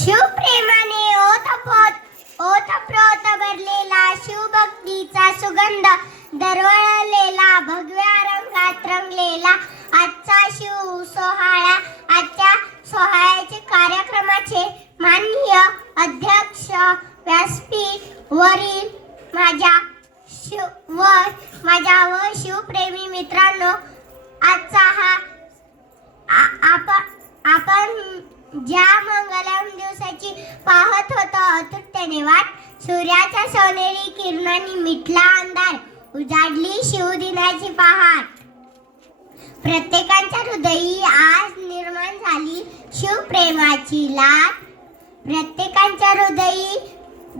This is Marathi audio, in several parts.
शिवप्रेमाने ओतपोत ओतप्रोत भरलेला शिवभक्तीचा सुगंध दरवळलेला भगव्या रंगात रंगलेला आजचा शिव सोहळा आजच्या सोहळ्याचे कार्यक्रमाचे माननीय अध्यक्ष व्यासपीठ वरील माझ्या शिव व माझ्या व शिवप्रेमी मित्रांनो आजचा हा आ- आपण आपण ज्या मंगलम दिवसाची पाहत होतो अतुट्याने वाट सूर्याच्या सोनेरी किरणांनी मिटला अंधार उजाडली शिवदिनाची पहाट. प्रत्येकाच्या हृदयी आज निर्माण झाली शिवप्रेमाची लाट. प्रत्येकाच्या हृदयी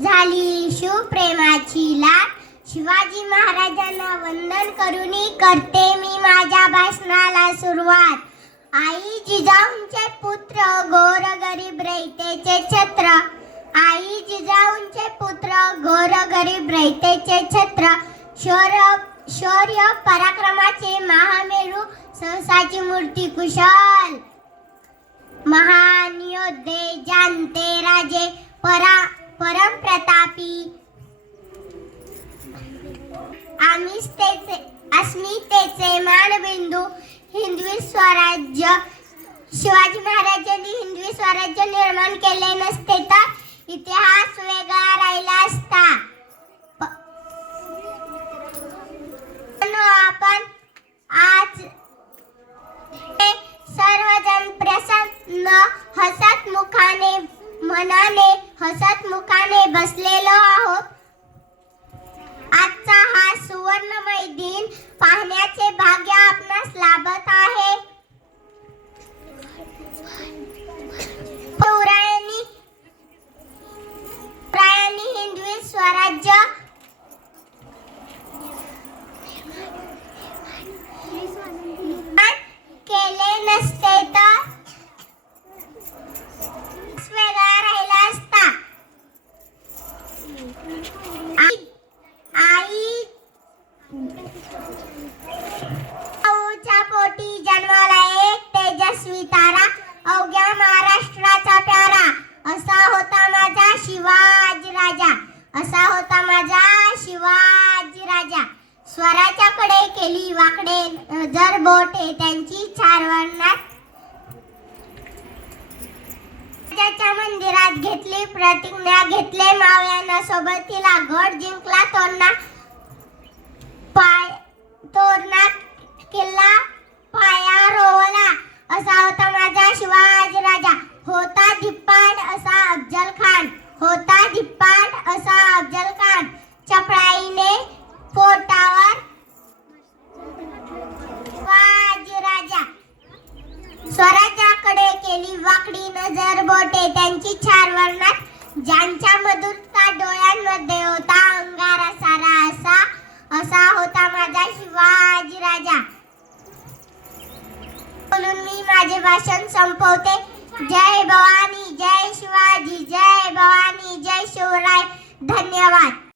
झाली शिवप्रेमाची लाट. शिवाजी महाराजांना वंदन करूनही करते मी माझ्या भाषणाला सुरुवात. आई जिजाऊंचे पुत्र गोर गरीब रयतेचे छत्र. आई जिजाऊंचे पुत्र गोर गरीब रयतेचे छत्र. शौर शौर्य पराक्रमाचे महामेरू सहसाची मूर्ती कुशल. महान योद्धे जानते राजे परा परम प्रतापी अस्मितेचे अस्मितेचे मानबिंदू. हिंदवी स्वराज्य. शिवाजी महाराजांनी हिंदवी स्वराज्य निर्माण केले नसते तर इतिहास वेगळा राहिला असता. आपण आज सर्वजण प्रसन्न हसत मुखाने मनाने हसत मुखाने बसलेलो आहोत. आजचा हा सुवर्णमय दिन पाहण्याचे भाग सारा अवघ्या महाराष्ट्राचा प्यारा. असा होता माझा शिवाजी राजा. असा होता माझा शिवाजी राजा. स्वराच्याकडे केली वाकडे जर बोटे त्यांची चार वर्णात राजाच्या मंदिरात घेतली प्रतिज्ञा घेतले मावळ्यांना सोबतीला गड जिंकला तोरणा पाय तोरणा किल्ला पाया रोवला असा होता माझा शिवाजी राजा होता धिप्पाड असा अफजल खान होता धिप्पाड असा अफजल खान चपळाईने पोटावर शिवाजी राजा स्वराज्याकडे केली वाकडी नजर बोटे. त्यांची चार वर्णात ज्यांच्या मधुरता डोळ्यांमध्ये होता अंगारा सारा असा असा होता माझा शिवाजी राजा. म्हणून मी माझे भाषण संपवते. जय भवानी जय शिवाजी जय भवानी जय शिवराय. धन्यवाद.